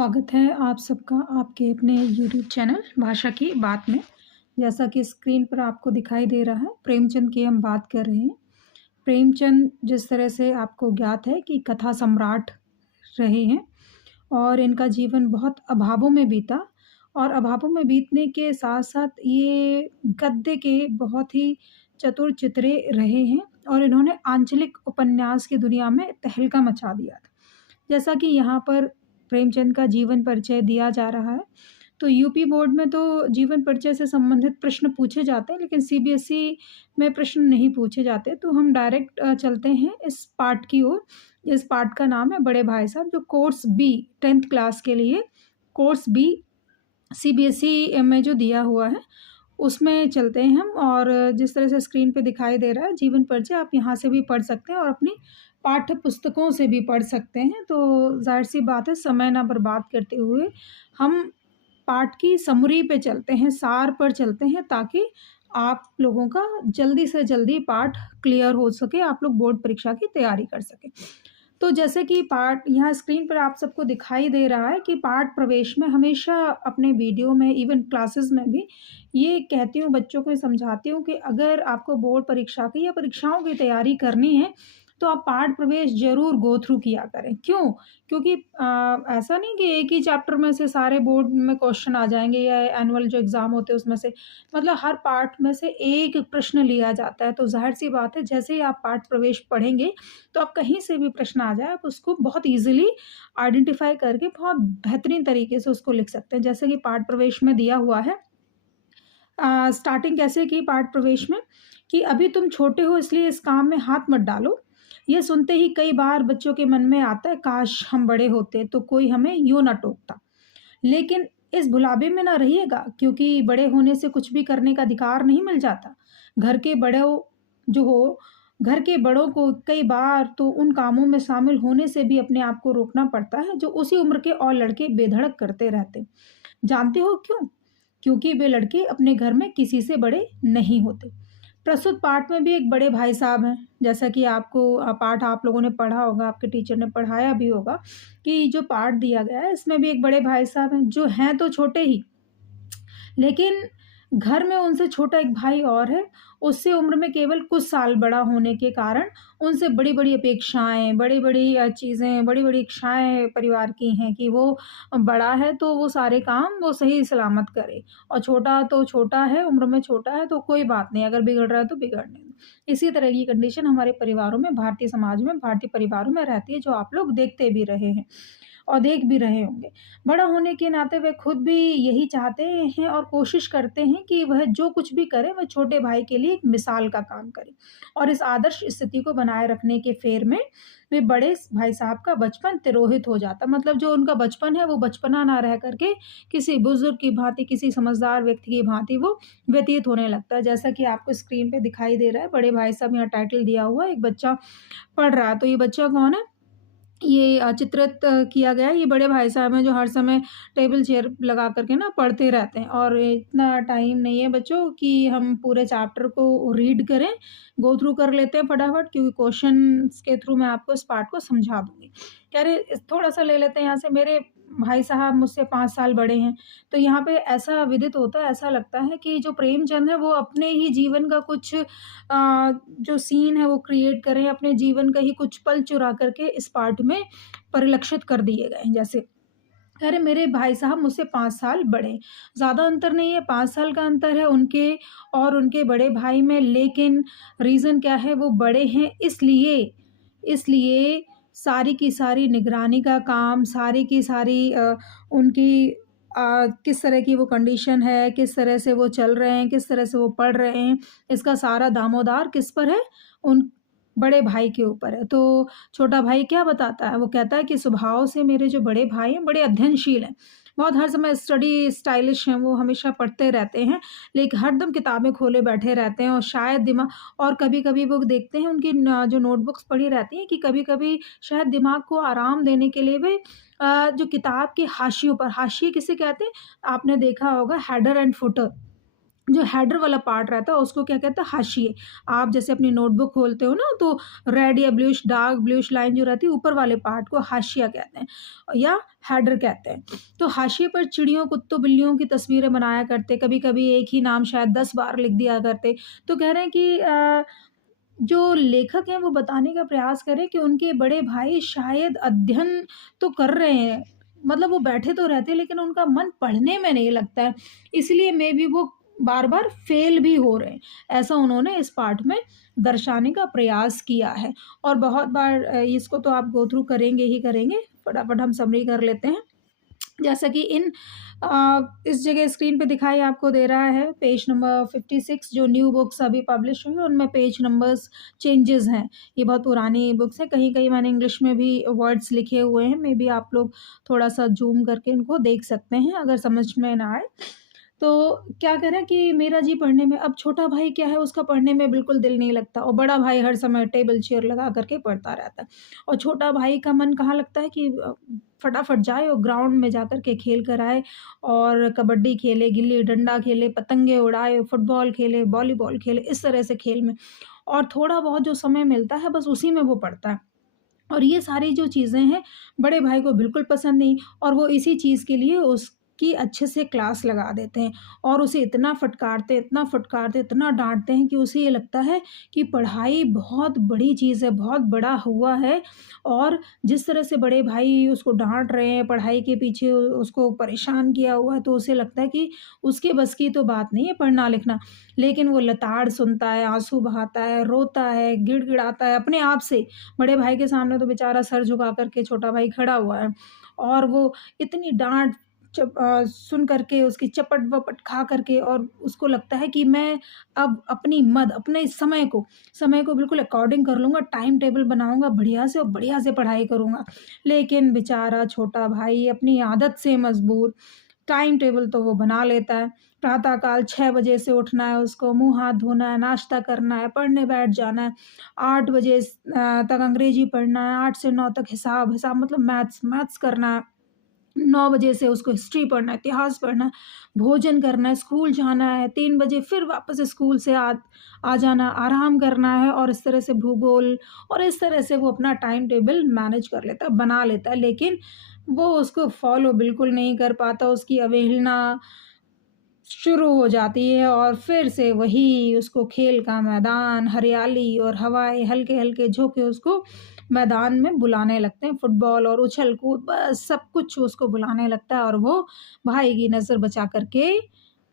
स्वागत है आप सबका आपके अपने यूट्यूब चैनल भाषा की बात में। जैसा कि स्क्रीन पर आपको दिखाई दे रहा है, प्रेमचंद की हम बात कर रहे हैं। प्रेमचंद जिस तरह से आपको ज्ञात है कि कथा सम्राट रहे हैं और इनका जीवन बहुत अभावों में बीता और अभावों में बीतने के साथ-साथ ये गद्य के बहुत ही चतुर चितरे रहे हैं और इन्होंने आंचलिक उपन्यास की दुनिया में तहलका मचा दिया था। जैसा कि यहाँ पर प्रेमचंद का जीवन परिचय दिया जा रहा है, तो यूपी बोर्ड में तो जीवन परिचय से संबंधित प्रश्न पूछे जाते हैं, लेकिन सीबीएसई में प्रश्न नहीं पूछे जाते। तो हम डायरेक्ट चलते हैं इस पार्ट की ओर। इस पार्ट का नाम है बड़े भाई साहब, जो कोर्स बी 10th क्लास के लिए कोर्स बी सीबीएसई में जो दिया हुआ है, उसमें चलते हैं हम। और जिस तरह से स्क्रीन पे दिखाई दे रहा है जीवन परिचय, आप यहाँ से भी पढ़ सकते हैं और अपनी पाठ्य पुस्तकों से भी पढ़ सकते हैं। तो ज़ाहिर-सी बात है, समय ना बर्बाद करते हुए हम पाठ की समरी पे चलते हैं, सार पर चलते हैं, ताकि आप लोगों का जल्दी से जल्दी पाठ क्लियर हो सके, आप लोग बोर्ड परीक्षा की तैयारी कर सकें। तो जैसे कि पाठ यहाँ स्क्रीन पर आप सबको दिखाई दे रहा है कि पाठ प्रवेश में हमेशा अपने वीडियो में, इवन क्लासेस में भी ये कहती हूँ, बच्चों को समझाती हूँ कि अगर आपको बोर्ड परीक्षा की या परीक्षाओं की तैयारी करनी है, तो आप पाठ प्रवेश ज़रूर गो थ्रू किया करें। क्यों? क्योंकि ऐसा नहीं कि एक ही चैप्टर में से सारे बोर्ड में क्वेश्चन आ जाएँगे या एनुअल जो एग्ज़ाम होते हैं उसमें से, मतलब हर पार्ट में से एक प्रश्न लिया जाता है। तो ज़ाहिर-सी बात है, जैसे ही आप पाठ प्रवेश पढ़ेंगे, तो आप कहीं से भी प्रश्न आ जाए, आप उसको बहुत ईज़िली आइडेंटिफ़ाई करके बहुत बेहतरीन तरीके से उसको लिख सकते हैं। जैसे कि पाठ प्रवेश में दिया हुआ है, स्टार्टिंग कैसे की पाठ प्रवेश में कि अभी तुम छोटे हो इसलिए इस काम में हाथ मत डालो। ये सुनते ही कई बार बच्चों के मन में आता है, काश हम बड़े होते तो कोई हमें यूँ ना टोकता। लेकिन इस भुलावे में ना रहिएगा, क्योंकि बड़े होने से कुछ भी करने का अधिकार नहीं मिल जाता। घर के बड़ों जो हो घर के बड़ों को कई बार तो उन कामों में शामिल होने से भी अपने आप को रोकना पड़ता है, जो उसी उम्र के और लड़के बेधड़क करते रहते। जानते हो क्यों? क्योंकि वे लड़के अपने घर में किसी से बड़े नहीं होते। प्रस्तुत पाठ में भी एक बड़े भाई साहब हैं, जैसा कि आपको पाठ आप लोगों ने पढ़ा होगा, आपके टीचर ने पढ़ाया भी होगा कि जो पाठ दिया गया है, इसमें भी एक बड़े भाई साहब हैं, जो हैं तो छोटे ही, लेकिन घर में उनसे छोटा एक भाई और है, उससे उम्र में केवल कुछ साल बड़ा होने के कारण उनसे बड़ी-बड़ी अपेक्षाएँ, बड़ी-बड़ी चीज़ें, बड़ी-बड़ी इच्छाएँ परिवार की हैं कि वो बड़ा है तो वो सारे काम वो सही सलामत करे, और छोटा तो छोटा है, उम्र में छोटा है तो कोई बात नहीं, अगर बिगड़ रहा है तो बिगड़ने दो। इसी तरह की कंडीशन हमारे परिवारों में, भारतीय समाज में, भारतीय परिवारों में रहती है, जो आप लोग देखते भी रहे हैं और देख भी रहे होंगे। बड़ा होने के नाते वे खुद भी यही चाहते हैं और कोशिश करते हैं कि वह जो कुछ भी करें, वह छोटे भाई के लिए एक मिसाल का काम करें, और इस आदर्श स्थिति को बनाए रखने के फेर में वे बड़े भाई साहब का बचपन तिरोहित हो जाता। मतलब जो उनका बचपन है, वो बचपना ना रह करके किसी बुजुर्ग की भांति, किसी समझदार व्यक्ति की भांति वो व्यतीत होने लगता है। जैसा कि आपको स्क्रीन पे दिखाई दे रहा है, बड़े भाई साहब यहाँ टाइटल दिया हुआ है, एक बच्चा पढ़ रहा है। तो ये बच्चा कौन है? ये चित्रित किया गया है, ये बड़े भाई साहब हैं, जो हर समय टेबल चेयर लगा कर के ना पढ़ते रहते हैं, और इतना टाइम नहीं है बच्चों कि हम पूरे चैप्टर को रीड करें, गो थ्रू कर लेते हैं फटाफट, क्योंकि क्वेश्चंस के थ्रू मैं आपको इस पार्ट को समझा दूँगी। कह रहे थोड़ा-सा ले लेते हैं यहाँ से, मेरे भाई साहब मुझसे 5 साल बड़े हैं। तो यहाँ पे ऐसा विदित होता है, ऐसा लगता है कि जो प्रेमचंद है वो अपने ही जीवन का कुछ जो सीन है वो क्रिएट करें, अपने जीवन का ही कुछ पल चुरा करके इस पार्ट में परिलक्षित कर दिए गए हैं। जैसे कह रहे मेरे भाई साहब मुझसे 5 साल बड़े हैं। ज़्यादा अंतर नहीं है, 5 साल का अंतर है उनके और उनके बड़े भाई में, लेकिन रीज़न क्या है? वो बड़े हैं इसलिए सारी की सारी निगरानी का काम, सारी की सारी उनकी किस तरह की वो कंडीशन है, किस तरह से वो चल रहे हैं, किस तरह से वो पढ़ रहे हैं, इसका सारा दामोदार किस पर है? उन बड़े भाई के ऊपर है। तो छोटा भाई क्या बताता है? वो कहता है कि स्वभाव से मेरे जो बड़े भाई हैं, बड़े अध्ययनशील हैं। बहुत हर समय स्टडी स्टाइलिश हैं, वो हमेशा पढ़ते रहते हैं, लेकिन हरदम किताबें खोले बैठे रहते हैं, और शायद और कभी-कभी वो देखते हैं उनकी जो नोटबुक्स पड़ी रहती हैं, कि कभी-कभी शायद दिमाग को आराम देने के लिए वे जो किताब के हाशियों पर, हाशिए किसे कहते हैं? आपने देखा होगा, हेडर एंड फुटर। जो हेडर वाला पार्ट रहता है उसको क्या कहते हैं, हाशिए। आप जैसे अपनी नोटबुक खोलते हो ना, तो रेड या ब्लूइश, डार्क ब्लूइश लाइन जो रहती है ऊपर वाले पार्ट को हाशिया कहते हैं या हेडर कहते हैं। तो हाशिए पर चिड़ियों, कुत्तों, बिल्लियों की तस्वीरें बनाया करते, कभी-कभी एक ही नाम शायद 10 बार लिख दिया करते। तो कह रहे हैं कि जो लेखक हैं वो बताने का प्रयास करें कि उनके बड़े भाई शायद अध्ययन तो कर रहे हैं, मतलब वो बैठे तो रहते हैं लेकिन उनका मन पढ़ने में नहीं लगता है, इसलिए मे बी वो बार-बार फेल भी हो रहे हैं। ऐसा उन्होंने इस पार्ट में दर्शाने का प्रयास किया है। और बहुत बार इसको तो आप गो थ्रू करेंगे ही करेंगे, फटाफट हम समरी कर लेते हैं। जैसा कि इस जगह स्क्रीन पे दिखाई आपको दे रहा है पेज नंबर 56, जो न्यू बुक्स अभी पब्लिश हुई हैं उनमें पेज नंबर्स चेंजेस हैं। ये बहुत पुरानी बुक्स हैं, कहीं-कहीं मैंने इंग्लिश में भी वर्ड्स लिखे हुए हैं, मे बी आप लोग थोड़ा-सा ज़ूम करके इनको देख सकते हैं अगर समझ में ना आए। तो क्या करें कि मेरा जी पढ़ने में, अब छोटा भाई क्या है, उसका पढ़ने में बिल्कुल दिल नहीं लगता और बड़ा भाई हर समय टेबल चेयर लगा कर के पढ़ता रहता है। और छोटा भाई का मन कहाँ लगता है कि फटाफट जाए और ग्राउंड में जाकर के खेल कर आए और कबड्डी खेले, गिल्ली डंडा खेले, पतंगे उड़ाए, फुटबॉल खेले, वॉलीबॉल खेले, इस तरह से खेल में। और थोड़ा बहुत जो समय मिलता है बस उसी में वो पढ़ता है। और ये सारी जो चीज़ें हैं, बड़े भाई को बिल्कुल पसंद नहीं और वो इसी चीज़ के लिए उसकी अच्छे से क्लास लगा देते हैं और उसे इतना फटकारते, इतना फटकारते, इतना डाँटते हैं कि उसे ये लगता है कि पढ़ाई बहुत बड़ी चीज़ है, बहुत बड़ा हुआ है। और जिस तरह से बड़े भाई उसको डाँट रहे हैं, पढ़ाई के पीछे उसको परेशान किया हुआ है, तो उसे लगता है कि उसके बस की तो बात नहीं है पढ़ना-लिखना। लेकिन वो लताड़ सुनता है, आँसू बहाता है, रोता है, गिड़गिड़ाता है अपने आप से। बड़े भाई के सामने तो बेचारा सर झुका कर के छोटा भाई खड़ा हुआ है और वो इतनी डाँट सुन कर के उसकी चपट-वपट खा कर के, और उसको लगता है कि मैं अब अपने समय को बिल्कुल अकॉर्डिंग कर लूँगा, टाइम टेबल बनाऊँगा बढ़िया से और बढ़िया से पढ़ाई करूँगा। लेकिन बेचारा छोटा भाई अपनी आदत से मजबूर टाइम टेबल तो वो बना लेता है। प्रातः काल 6 बजे से उठना है उसको, मुँह हाथ धोना है, नाश्ता करना है, पढ़ने बैठ जाना है। 8 बजे तक अंग्रेजी पढ़ना है, 8 से 9 तक हिसाब हिसाब मतलब मैथ्स करना है। 9 बजे से उसको हिस्ट्री पढ़ना है, इतिहास पढ़ना है, भोजन करना है, स्कूल जाना है, 3 बजे फिर वापस स्कूल से आ जाना, आराम करना है और इस तरह से भूगोल, और इस तरह से वो अपना टाइम टेबल मैनेज कर लेता है, बना लेता है। लेकिन वो उसको फ़ॉलो बिल्कुल नहीं कर पाता, उसकी अवहेलना शुरू हो जाती है और फिर से वही उसको खेल का मैदान, हरियाली और हवाएँ, हल्के-हल्के झोंके उसको मैदान में बुलाने लगते हैं। फुटबॉल और उछल-कूद बस सब कुछ उसको बुलाने लगता है और वो भाई की नज़र बचा कर के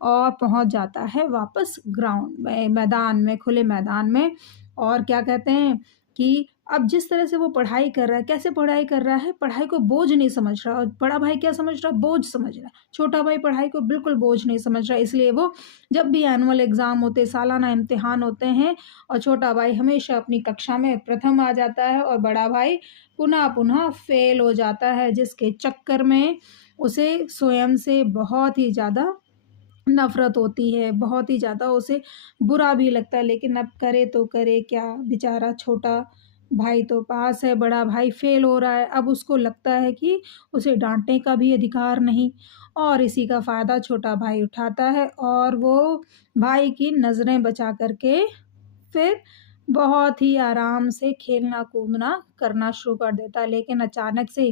और पहुँच जाता है वापस ग्राउंड में, मैदान में, खुले मैदान में। और क्या कहते हैं कि अब जिस तरह से वो पढ़ाई कर रहा है, कैसे पढ़ाई कर रहा है? पढ़ाई को बोझ नहीं समझ रहा और बड़ा भाई क्या समझ रहा है? बोझ समझ रहा है। छोटा भाई पढ़ाई को बिल्कुल बोझ नहीं समझ रहा, इसलिए वो जब भी एनुअल एग्ज़ाम होते, सालाना इम्तिहान होते हैं और छोटा भाई हमेशा अपनी कक्षा में प्रथम आ जाता है और बड़ा भाई पुनः-पुनः फ़ेल हो जाता है, जिसके चक्कर में उसे स्वयं से बहुत ही ज़्यादा नफ़रत होती है, बहुत ही ज़्यादा उसे बुरा भी लगता है, लेकिन अब करे तो करे क्या? बेचारा छोटा भाई तो पास है, बड़ा भाई फ़ेल हो रहा है। अब उसको लगता है कि उसे डाँटने का भी अधिकार नहीं, और इसी का फ़ायदा छोटा भाई उठाता है और वो भाई की नज़रें बचा कर के फिर बहुत ही आराम से खेलना-कूदना करना शुरू कर देता है। लेकिन अचानक से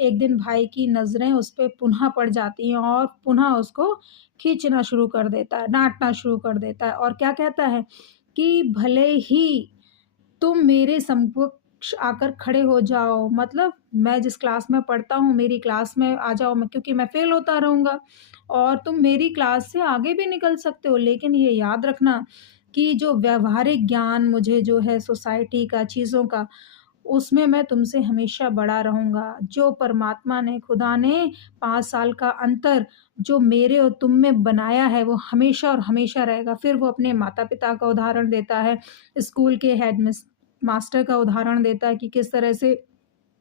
एक दिन भाई की नज़रें उस पे पुनः पड़ जाती हैं और पुनः उसको खींचना शुरू कर देता है, डाँटना शुरू कर देता है और क्या कहता है कि भले ही तुम मेरे समकक्ष आकर खड़े हो जाओ, मतलब मैं जिस क्लास में पढ़ता हूँ मेरी क्लास में आ जाओ, मैं क्योंकि मैं फ़ेल होता रहूँगा और तुम मेरी क्लास से आगे भी निकल सकते हो, लेकिन ये याद रखना कि जो व्यावहारिक ज्ञान मुझे जो है सोसाइटी का, चीज़ों का, उसमें मैं तुमसे हमेशा बड़ा रहूँगा। जो परमात्मा ने, खुदा ने 5 साल का अंतर जो मेरे और तुम में बनाया है, वो हमेशा और हमेशा रहेगा। फिर वो अपने माता-पिता का उदाहरण देता है, स्कूल के मास्टर का उदाहरण देता है कि किस तरह से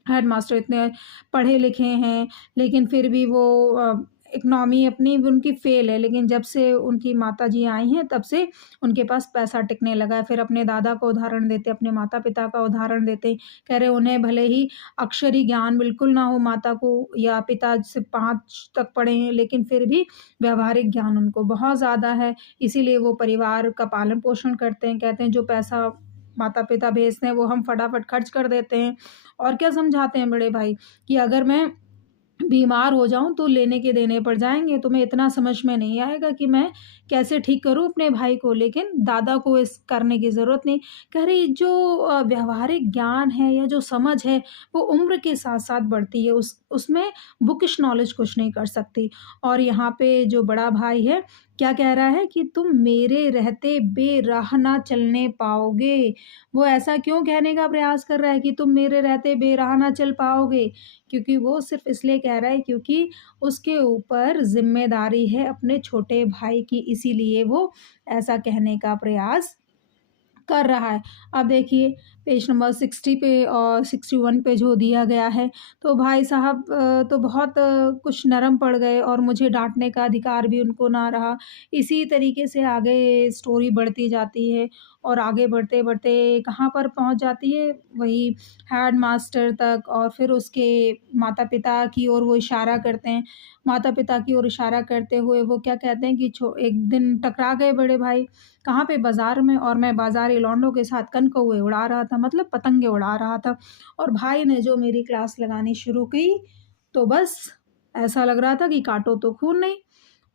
हेडमास्टर इतने पढ़े लिखे हैं, लेकिन फिर भी वो इकोनॉमी अपनी उनकी फ़ेल है, लेकिन जब से उनकी माताजी आई हैं तब से उनके पास पैसा टिकने लगा है। फिर अपने दादा का उदाहरण देते, अपने माता-पिता का उदाहरण देते, कह रहे उन्हें भले ही अक्षरी ज्ञान बिल्कुल ना हो माता को या पिता सिर्फ़ 5 तक पढ़े हैं, लेकिन फिर भी व्यावहारिक ज्ञान उनको बहुत ज़्यादा है, इसीलिए वो परिवार का पालन-पोषण करते हैं। कहते हैं जो पैसा माता-पिता भेजते हैं वो हम फटाफट खर्च कर देते हैं। और क्या समझाते हैं बड़े भाई कि अगर मैं बीमार हो जाऊँ तो लेने के देने पड़ जाएँगे, तुम्हें इतना समझ में नहीं आएगा कि मैं कैसे ठीक करूँ अपने भाई को, लेकिन दादा को इस करने की ज़रूरत नहीं। कह रही जो व्यावहारिक ज्ञान है या जो समझ है, वो उम्र के साथ-साथ बढ़ती है, उसमें बुकिश नॉलेज कुछ नहीं कर सकती। और यहाँ पे जो बड़ा भाई है, क्या कह रहा है कि तुम मेरे रहते बेराह ना चलने पाओगे। वो ऐसा क्यों कहने का प्रयास कर रहा है कि तुम मेरे रहते बेराह ना चल पाओगे? क्योंकि वो सिर्फ़ इसलिए कह रहा है क्योंकि उसके ऊपर ज़िम्मेदारी है अपने छोटे भाई की, इसीलिए वो ऐसा कहने का प्रयास कर रहा है। अब देखिए पेज नंबर 60 पे और 61 पे जो दिया गया है, तो भाई साहब तो बहुत कुछ नरम पड़ गए और मुझे डाँटने का अधिकार भी उनको ना रहा। इसी तरीके से आगे स्टोरी बढ़ती जाती है और आगे बढ़ते-बढ़ते कहाँ पर पहुँच जाती है, वही हेडमास्टर तक और फिर उसके माता-पिता की ओर वो इशारा करते हैं। माता-पिता की ओर इशारा करते हुए वो क्या कहते हैं कि एक दिन टकरा गए बड़े भाई, कहाँ पे बाज़ार में, और मैं बाज़ारी लौंडों के साथ कनकौए उड़ा रहा था, मतलब पतंगे उड़ा रहा था और भाई ने जो मेरी क्लास लगानी शुरू की, तो बस ऐसा लग रहा था कि काटो तो खून नहीं।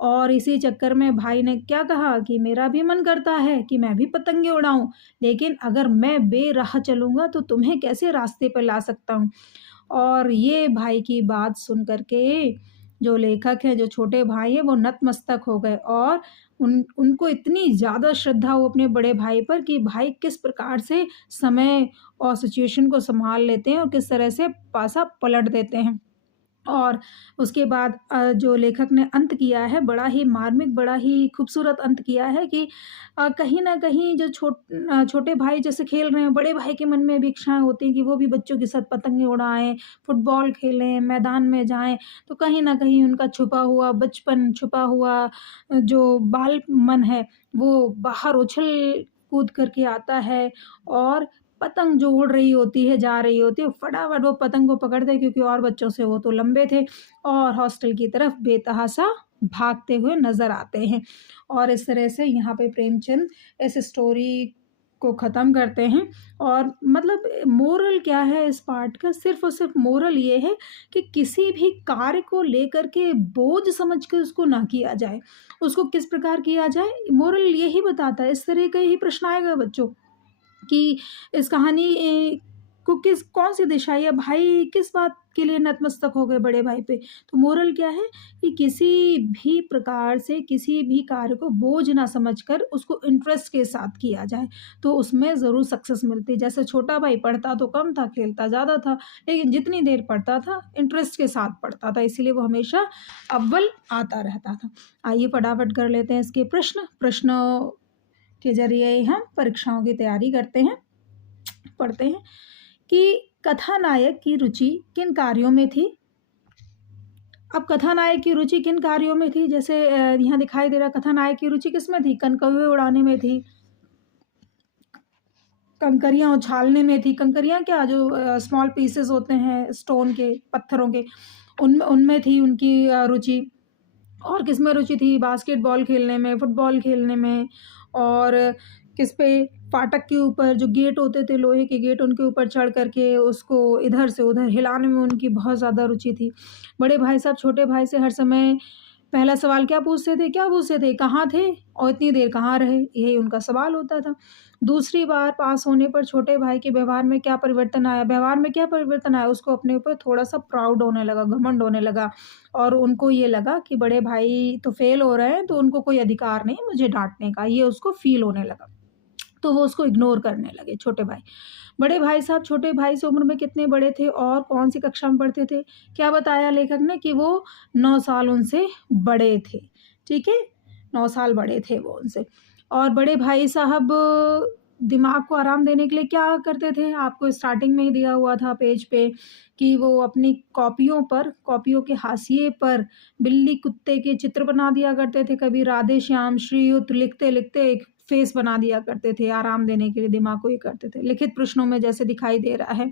और इसी चक्कर में भाई ने क्या कहा कि मेरा भी मन करता है कि मैं भी पतंगे उड़ाऊँ, लेकिन अगर मैं बेराह चलूँगा तो तुम्हें कैसे रास्ते पे ला सकता हूँ। और ये भाई की बात सुन कर के जो लेखक हैं, जो छोटे भाई हैं, वो नतमस्तक हो गए और उनको इतनी ज़्यादा श्रद्धा हो अपने बड़े भाई पर कि भाई किस प्रकार से समय और सिचुएशन को सँभाल लेते हैं और किस तरह से पासा पलट देते हैं। और उसके बाद जो लेखक ने अंत किया है, बड़ा ही मार्मिक, बड़ा ही खूबसूरत अंत किया है कि कहीं न कहीं जो छोटे भाई जैसे खेल रहे हैं, बड़े भाई के मन में भी इच्छाएँ होती हैं कि वो भी बच्चों के साथ पतंगे उड़ाएँ, फुटबॉल खेलें, मैदान में जाएँ। तो कहीं न कहीं उनका छुपा हुआ बचपन, छुपा हुआ जो बालमन है, वो बाहर उछल कूद कर के आता है और पतंग जो उड़ रही होती है, जा रही होती है, फटाफट वो पतंग को पकड़ते हैं क्योंकि और बच्चों से वो तो लंबे थे और हॉस्टल की तरफ बेतहाशा भागते हुए नज़र आते हैं। और इस तरह से यहाँ पे प्रेमचंद इस स्टोरी को ख़त्म करते हैं और मतलब मोरल क्या है इस पार्ट का? सिर्फ़ और सिर्फ़ मोरल ये है कि किसी भी कार्य को लेकर के बोझ समझ के उसको ना किया जाए। उसको किस प्रकार किया जाए, मोरल यही बताता है। इस तरह का ही प्रश्न आएगा बच्चों कि इस कहानी को किस कौन-सी दिशा या भाई किस बात के लिए नतमस्तक हो गए बड़े भाई पे? तो मोरल क्या है कि किसी भी प्रकार से किसी भी कार्य को बोझ ना समझकर उसको इंटरेस्ट के साथ किया जाए, तो उसमें ज़रूर सक्सेस मिलती है। जैसे छोटा भाई पढ़ता तो कम था, खेलता ज़्यादा था, लेकिन जितनी देर पढ़ता था, इंटरेस्ट के साथ पढ़ता था, इसीलिए वो हमेशा अव्वल आता रहता था। आइए फटाफट कर लेते हैं इसके प्रश्न। प्रश्नों के ज़रिए हम परीक्षाओं की तैयारी करते हैं, पढ़ते हैं कि कथानायक की रुचि किन कार्यों में थी? अब कथानायक की रुचि किन कार्यों में थी? जैसे यहाँ दिखाई दे रहा है कथानायक की रुचि किसमें थी? कनकौवे उड़ाने में थी, कंकरियाँ उछालने में थी। कंकरियाँ क्या जो स्मॉल पीसेस होते हैं स्टोन के, पत्थरों के, उनमें उनमें थी उनकी रुचि। और किसमें रुचि थी? बास्केटबॉल खेलने में, फुटबॉल खेलने में और किस पे? फाटक के ऊपर जो गेट होते थे, लोहे के गेट, उनके ऊपर चढ़ कर के उसको इधर से उधर हिलाने में उनकी बहुत ज़्यादा रुचि थी। बड़े भाई साहब छोटे भाई से हर समय पहला सवाल क्या पूछते थे? क्या पूछते थे? कहाँ थे और इतनी देर कहाँ रहे? यही उनका सवाल होता था। दूसरी बार पास होने पर छोटे भाई के व्यवहार में क्या परिवर्तन आया? व्यवहार में क्या परिवर्तन आया? उसको अपने ऊपर थोड़ा-सा प्राउड होने लगा, घमंड होने लगा और उनको ये लगा कि बड़े भाई तो फ़ेल हो रहे हैं, तो उनको कोई अधिकार नहीं मुझे डाँटने का, ये उसको फ़ील होने लगा। तो वो उसको इग्नोर करने लगे छोटे भाई। बड़े भाई साहब छोटे भाई से उम्र में कितने बड़े थे और कौन-सी कक्षा में पढ़ते थे? क्या बताया लेखक ने कि वो 9 साल उनसे बड़े थे, ठीक है? 9 साल बड़े थे वो उनसे। और बड़े भाई साहब दिमाग को आराम देने के लिए क्या करते थे? आपको स्टार्टिंग में ही दिया हुआ था पेज पे कि वो अपनी कॉपियों के हाशिए पर बिल्ली, कुत्ते के चित्र बना दिया करते थे। कभी राधे श्याम, श्रीयुत लिखते-लिखते एक फेस बना दिया करते थे, आराम देने के लिए दिमाग को ये करते थे। लिखित प्रश्नों में जैसे दिखाई दे रहा है।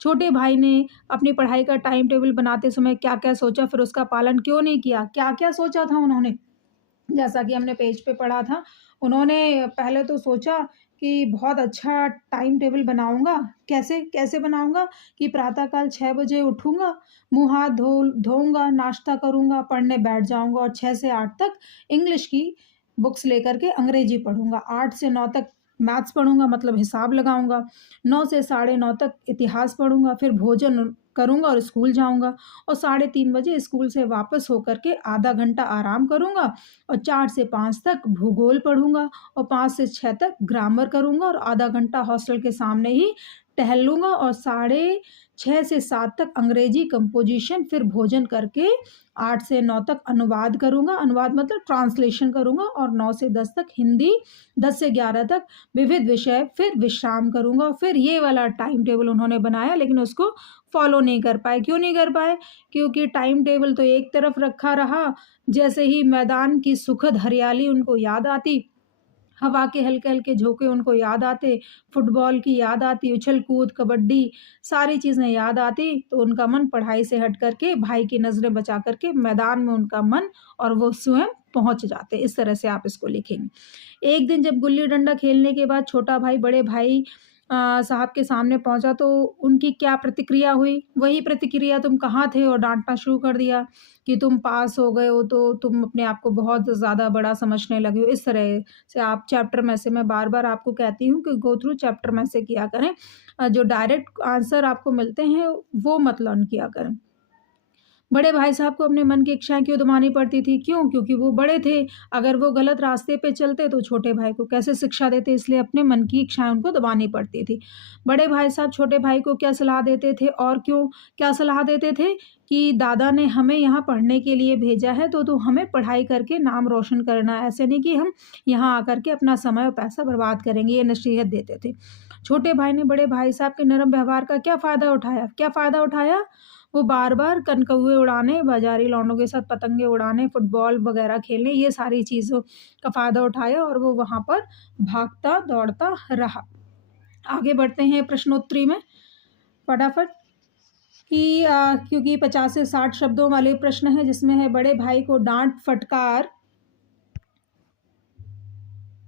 छोटे भाई ने अपनी पढ़ाई का टाइम टेबल बनाते समय क्या-क्या सोचा, फिर उसका पालन क्यों नहीं किया? क्या-क्या सोचा था उन्होंने? जैसा कि हमने पेज पे पढ़ा था, उन्होंने पहले तो सोचा कि बहुत अच्छा टाइम टेबल बनाऊँगा। कैसे? कैसे बनाऊँगा कि प्रातः काल 6 बजे उठूँगा, मुँह हाथ धोऊँगा, नाश्ता करूँगा, पढ़ने बैठ जाऊँगा और 6 से 8 तक इंग्लिश की बुक्स लेकर के अंग्रेजी पढ़ूँगा। 8 से 9 तक मैथ्स पढ़ूँगा मतलब हिसाब लगाऊँगा। 9 से साढ़े 9 तक इतिहास पढ़ूँगा, फिर भोजन करूँगा और स्कूल जाऊँगा और साढ़े 3 बजे स्कूल से वापस होकर के आधा घंटा आराम करूँगा और 4 से 5 तक भूगोल पढ़ूँगा और 5 से 6 तक ग्रामर करूँगा और आधा घंटा हॉस्टल के सामने ही टहल लूँगा और साढ़े 6 से 7 तक अंग्रेजी कंपोज़िशन, फिर भोजन करके 8 से 9 तक अनुवाद करूँगा, अनुवाद मतलब ट्रांसलेशन करूँगा और 9 से 10 तक हिंदी, 10 से 11 तक विविध विषय, फिर विश्राम करूँगा। फिर ये वाला टाइम टेबल उन्होंने बनाया लेकिन उसको फ़ॉलो नहीं कर पाए। क्यों नहीं कर पाए? क्योंकि टाइम टेबल तो एक तरफ रखा रहा, जैसे ही मैदान की सुखद हरियाली उनको याद आती, हवा के हल्के-हल्के झोंके उनको याद आते, फुटबॉल की याद आती, उछल-कूद, कबड्डी सारी चीज़ें याद आती, तो उनका मन पढ़ाई से हट कर के भाई की नज़रें बचा कर के मैदान में उनका मन और वो स्वयं पहुँच जाते। इस तरह से आप इसको लिखेंगे। एक दिन जब गुल्ली-डंडा खेलने के बाद छोटा भाई बड़े भाई साहब के सामने पहुँचा तो उनकी क्या प्रतिक्रिया हुई? वही प्रतिक्रिया, तुम कहाँ थे? और डाँटना शुरू कर दिया कि तुम पास हो गए हो तो तुम अपने आप को बहुत ज़्यादा बड़ा समझने लगे हो। इस तरह से आप चैप्टर में से मैं बार-बार आपको कहती हूँ कि गो थ्रू चैप्टर में से किया करें। जो डायरेक्ट आंसर आपको मिलते हैं वो मत लर्न किया करें। बड़े भाई साहब को अपने मन की इच्छाएँ क्यों दबानी पड़ती थी? क्यों? क्योंकि वो बड़े थे। अगर वो गलत रास्ते पे चलते तो छोटे भाई को कैसे शिक्षा देते, इसलिए अपने मन की इच्छाएँ उनको दबानी पड़ती थी। बड़े भाई साहब छोटे भाई को क्या सलाह देते थे और क्यों? क्या सलाह देते थे कि दादा ने हमें यहाँ पढ़ने के लिए भेजा है तो हमें पढ़ाई करके नाम रोशन करना है। ऐसे नहीं कि हम यहाँ आकर के अपना समय और पैसा बर्बाद करेंगे, ये नसीहत देते थे। छोटे भाई ने बड़े भाई साहब के नरम व्यवहार का क्या फ़ायदा उठाया? क्या फ़ायदा उठाया? वो बार-बार कनकौए उड़ाने, बाज़ारी लौंडों के साथ पतंगे उड़ाने, फुटबॉल वगैरह खेलने, ये सारी चीज़ों का फ़ायदा उठाया और वो वहाँ पर भागता-दौड़ता रहा। आगे बढ़ते हैं प्रश्नोत्तरी में फटाफट कि क्योंकि 50 से 60 शब्दों वाले प्रश्न हैं जिसमें है बड़े भाई को डाँट, फटकार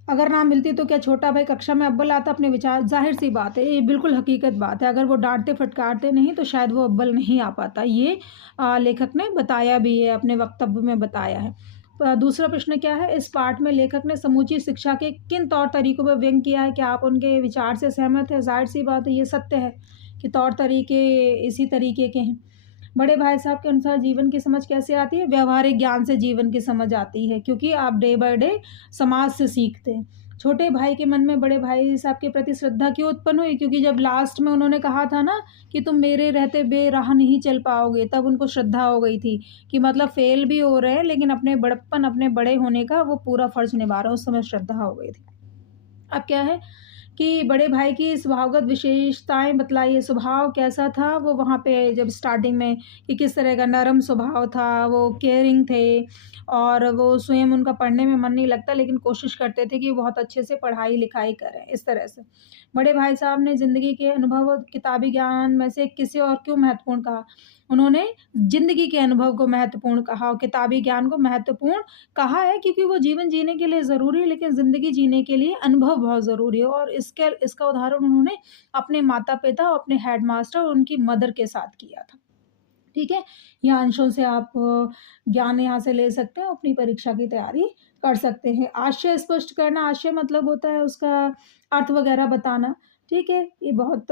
अगर ना मिलती तो क्या छोटा भाई कक्षा में अव्वल आता? अपने विचार, ज़ाहिर-सी बात है, ये बिल्कुल हकीकत बात है। अगर वो डाँटते फटकारते नहीं तो शायद वो अव्वल नहीं आ पाता। ये लेखक ने बताया भी है, अपने वक्तव्य में बताया है। दूसरा प्रश्न क्या है? इस पाठ में लेखक ने समूची शिक्षा के किन तौर तरीकों पर व्यंग किया है? क्या आप उनके विचार से सहमत हैं? ज़ाहिर-सी बात है, ये सत्य है कि तौर तरीके इसी तरीके के हैं। बड़े भाई साहब के अनुसार जीवन की समझ कैसे आती है? व्यावहारिक ज्ञान से जीवन की समझ आती है क्योंकि आप डे बाय डे समाज से सीखते हैं। छोटे भाई के मन में बड़े भाई साहब के प्रति श्रद्धा क्यों उत्पन्न हुई? क्योंकि जब लास्ट में उन्होंने कहा था ना कि तुम मेरे रहते बेराह नहीं चल पाओगे, तब उनको श्रद्धा हो गई थी कि मतलब फेल भी हो रहे हैं लेकिन अपने बड़प्पन, अपने बड़े होने का वो पूरा फ़र्ज़ निभा रहे हैं, उस समय श्रद्धा हो गई थी। अब क्या है कि बड़े भाई की स्वभावगत विशेषताएँ बतलाइए, स्वभाव कैसा था वो वहाँ पे जब स्टार्टिंग में कि किस तरह का नरम स्वभाव था, वो केयरिंग थे और वो स्वयं उनका पढ़ने में मन नहीं लगता लेकिन कोशिश करते थे कि बहुत अच्छे से पढ़ाई-लिखाई करें, इस तरह से। बड़े भाई साहब ने ज़िंदगी के अनुभव और किताबी ज्ञान में से किसे और क्यों महत्वपूर्ण कहा? उन्होंने ज़िंदगी के अनुभव को महत्वपूर्ण कहा और किताबी ज्ञान को महत्वपूर्ण कहा है क्योंकि वो जीवन जीने के लिए ज़रूरी है लेकिन ज़िंदगी जीने के लिए अनुभव बहुत ज़रूरी है और इसका उदाहरण उन्होंने अपने माता-पिता और अपने हेडमास्टर और उनकी मदर के साथ किया था। ठीक है? यह अंशों से आप ज्ञान यहाँ से ले सकते हैं, अपनी परीक्षा की तैयारी कर सकते हैं। आशय स्पष्ट करना, आशय मतलब होता है उसका अर्थ वगैरह बताना। ठीक है? ये बहुत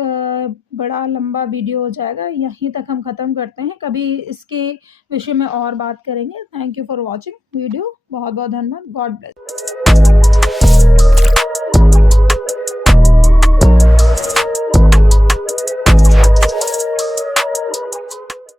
बड़ा लंबा वीडियो हो जाएगा, यहीं तक हम ख़त्म करते हैं। कभी इसके विषय में और बात करेंगे। Thank you for watching video. बहुत-बहुत धन्यवाद। God bless.